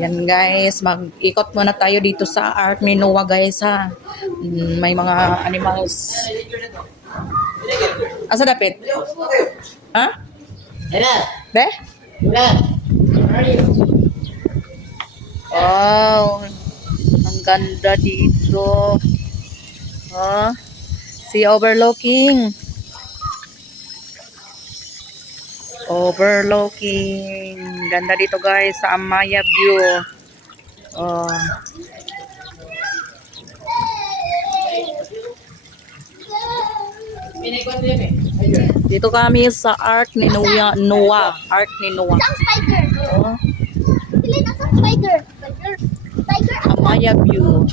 Yan guys, mag-ikot muna tayo dito sa Art ni Noah guys ha. May mga animals. Asa dapit? Ha? Be? Wow. Ang ganda dito. Oh, see overlooking. Overlooking. Ganda dito guys sa Amaya View. Oh. Dito kami sa Art ni Noah. Art ni Noah. Oh. Amaya View.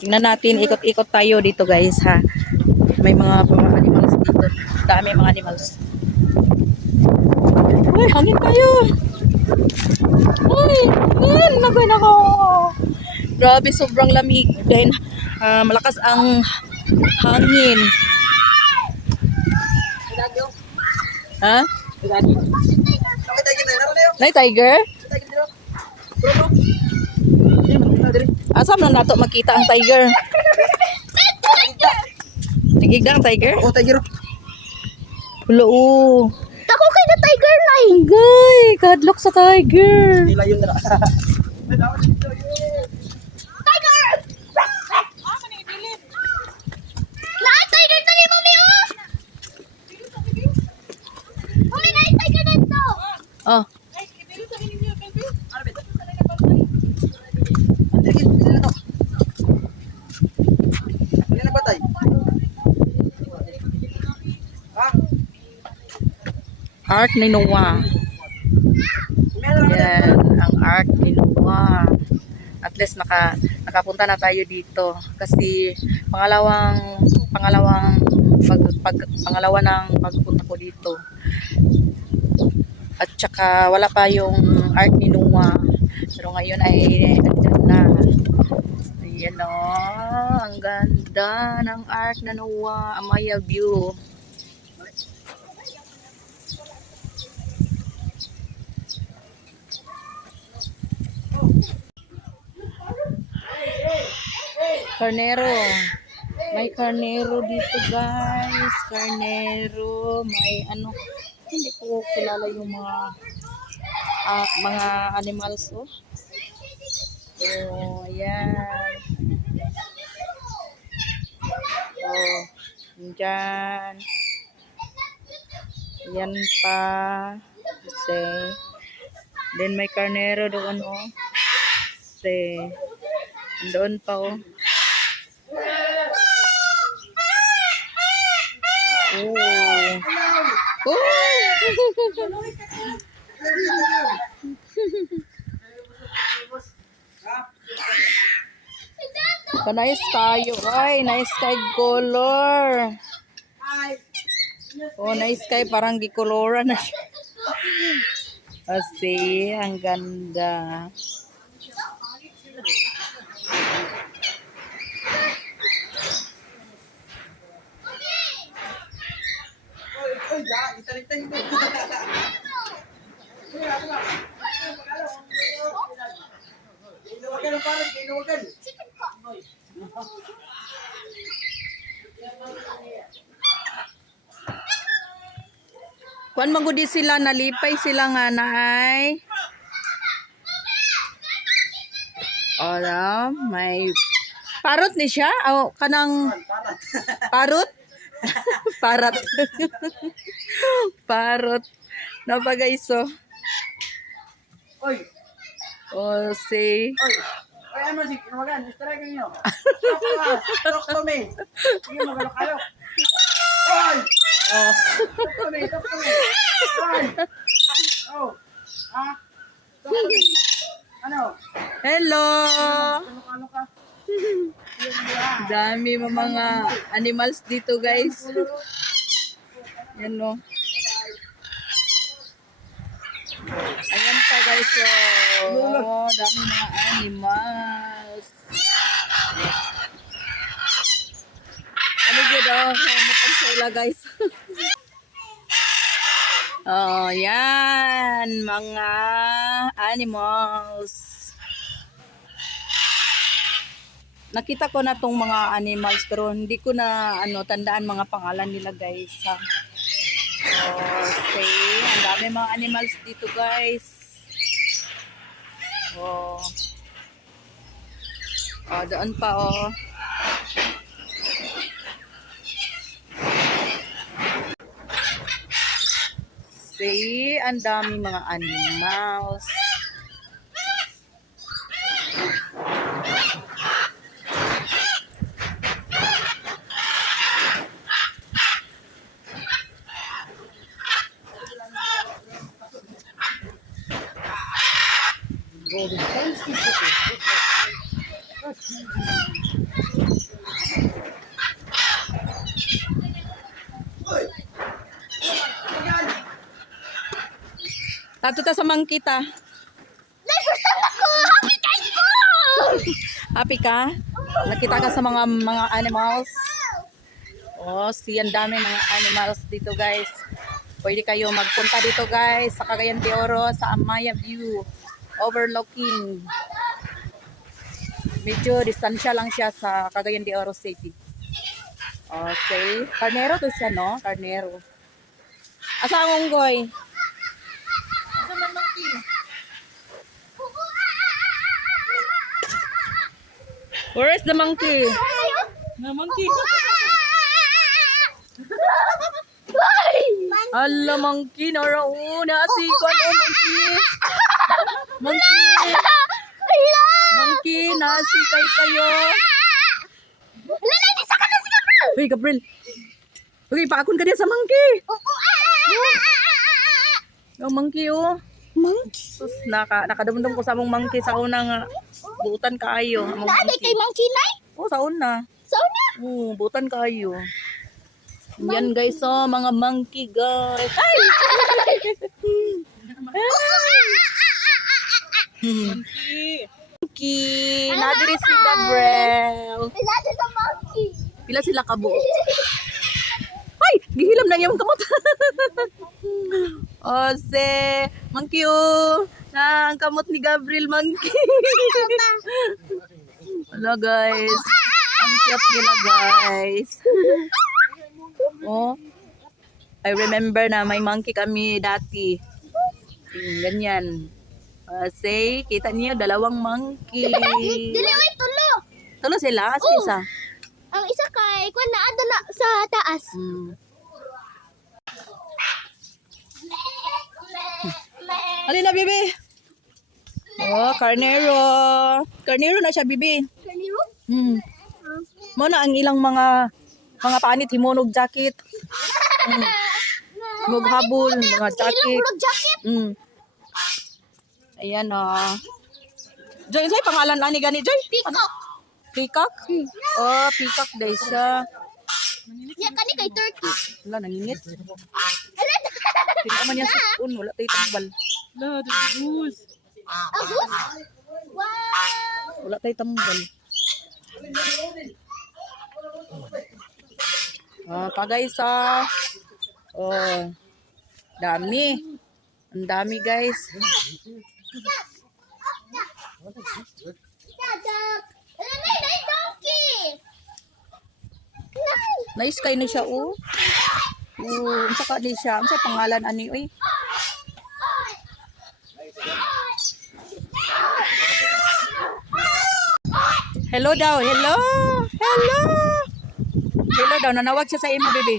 Tingnan natin, ikot-ikot tayo dito guys ha. May mga animals dito. Dami mga animals. Uy, hangin tayo. Uy, hangin. Nako. Grabe, sobrang lamig. Dahil malakas ang hangin. Ha? Nay tiger? Asam na nato makita ang tiger? Nagigda ang tiger? Oh, tiger. Hulo. Tako kay na tiger na Gay, kadlok sa tiger. Nila yun na. Tiger! Lahat tiger tali mo mi oh. Mami na tiger dito. Oh, Art ni Noah. Yan, ang Art ni Noah. At least nakapunta na tayo dito kasi pangalawa ng pagpunta ko dito. At saka wala pa yung Art ni Noah. Pero ngayon ay andyan na. Ayan o, ang ganda ng Art na Noah, Amaya View. Karnero. May karnero dito guys. Karnero. May ano. Hindi ko kilala yung mga animals. Oh. Oh, ayan. Oh, dyan. Yan pa. Say. Then may karnero doon oh. Say. Doon pa oh. Oh. Oh. Nice tayo. Ay, nice sky color. Oh, nice sky. Parang gikolora na siya. Kasi, ang ganda. Kuan magudi sila, nalipay sila nga na ay. Ora, may parot ni siya. O kanang parot? Parat. Parot. Napa guys oh. Oy. Oh, see. Oy. Oy, ano si Magan? Strike niyo. Talk to me. Sige magalo kayo. Oy. Oh. Talk to me. Oy. Oh. Ha? Talk to me. Ano? Hello. Ano ka? Dami mga animals dito guys. Yan no. Ayan pa guys. Oh, dami mga animals. Ano yun oh? sila guys. Oh, yan. Mga animals. Nakita ko na tong mga animals pero hindi ko na tandaan mga pangalan nila guys. Ha? Okay. Ang dami mga animals dito guys. Oh. Oh, doon pa oh. See, ang dami mga animals. Tato ta sa mangkita. Nagustan ako! Happy time ko! Happy ka? Nakita ka sa mga animals? Oh, ang dami mga animals dito guys. Pwede kayo magpunta dito guys sa Cagayan de Oro sa Amaya View overlooking. Medyo distansya lang siya sa Cagayan de Oro City. Okay. Carnero to siya, no? Carnero. Asa ang unggoy? Where is the monkey? The monkey. Ala monkey na rauna si kon o monkey. Monkey. Monkey na si kayo. Lalay, di sa kanan si Gabriel! Uy, Gabriel. Okay, paakon ka diya sa monkey. Yung monkey oh. Monkey. Sus, nakadumdum ko sa mong monkey sa unang buutan kaayo. Naaday kay Monkey Night? Oh, sa una. So na? Oh, buutan kaayo. Yan guys, oh, mga monkey guys. Ay! Monkey. Nadiri si Gabriel. Naaday sa Monkey. Pila sila kabuo. Ay! Gihilam na yung kamot. Oh, monkey oh. Na ang kamot ni Gabriel monkey. Hello guys. Ang cute nila guys. Oh. I remember na may monkey kami dati. Ganyan. Kita niyo dalawang monkey. Dili, oy, tulo. Tulo sila? Asa isa? Ang isa kay, kung naadala sa taas. Alin na, bibi? Oh, carnero. Carnero na siya, bibi. Kaniro? Mo na ang ilang mga panit himonog jacket. Maghabol, mga jacket. Ilong jacket. Ayan oh. Joy, sa'yo pangalan ani gani, Joy? Peacock. Peacock? Oh, peacock guys siya. Yan kani kay turkey. Wala, nangingit. Hindi ka man niya sipon, wala tayo tambal. Agus? Wow. Wala tayo tambal. Pa guys oh. Dami. Ang dami guys. Nice kayo na siya oh. Ang saka di siya. Ang sa pangalan ani oy. Hello daw. Hello. Hello. Hello daw. Nanawag siya sa imo, baby.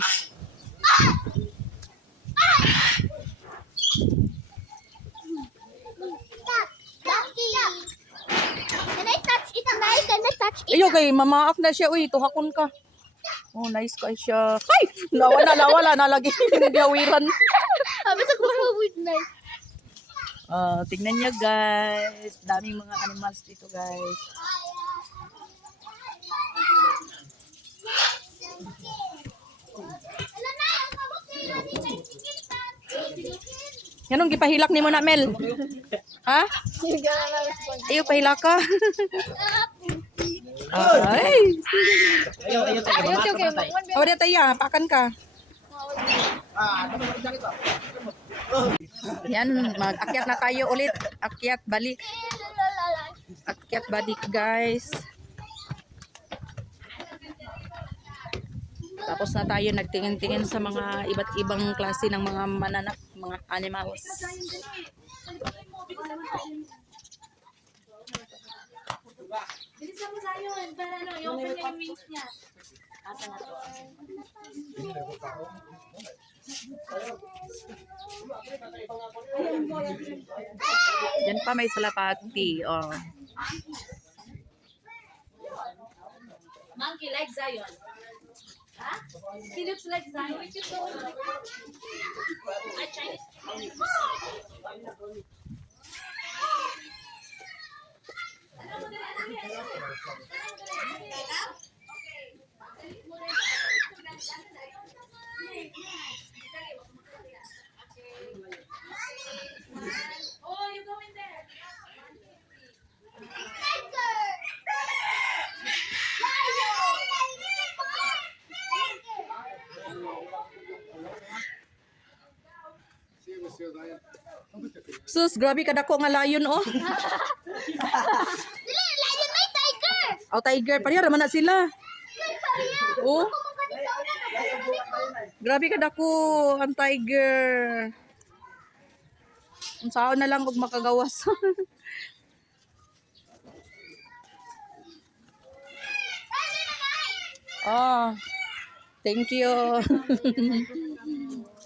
Ayo kay mamaak na siya. Uy, tuhakon ka. Oh, nice ka siya. Ay! Nawala na lagi. Gawiran. Tingnan niyo guys. Daming mga animals dito guys. Yanong gipahilak nimo na Mel? Ha? Ayo pahilak ka. Ay! Ayaw tayo. O, dito ya, pakan ka. Yan, mag-akyat na tayo ulit. Akyat, balik. Akyat, balik, guys. Tapos na tayo nagtingin-tingin sa mga iba't ibang klase ng mga mananap, mga animals. Bilisan mo sa yun, para ano, yung open niya yung wings niya. Yan pa may salapati. Oh. Monkey like Zion. Huh? He looks like Zion. A Chinese. Oh, you go in there. Sus, grabe ka dako nga layon, oh. Dili, lion may tiger. Oh, tiger. Pareha naman na sila. Oh, grabe ka dako ang tiger. Ang sao na lang kung makagawas. Oh, thank you.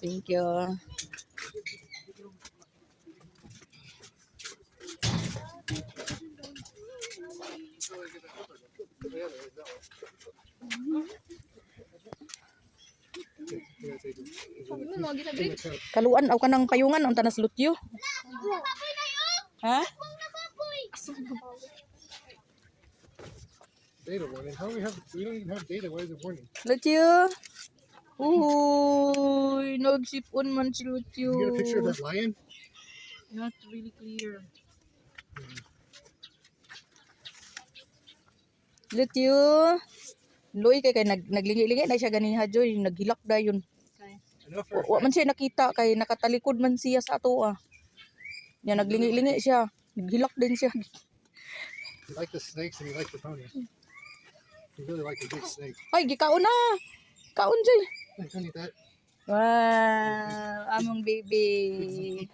Thank you. Kaluan aw kanang payungan unta nas lutyo. Ha? Data warning. How do we don't even have data. Why is it warning? Lutyo. Uy, nagsipon man si Lutyo. You get a picture of that lion? Not really clear. Lutyo. Loy kay naglingi-lingi na siya ganiha joy, naghilak dayon. I know for a Wa man siya nakita kay nakatalikod man siya sa ato ah. Yan naglingi-lingi siya. Naghilak din siya. you like the snakes and you like the ponies. You really like the big snake. Ay, gikaon na. Kaon joy. Hey, don't eat that. Wow, among baby.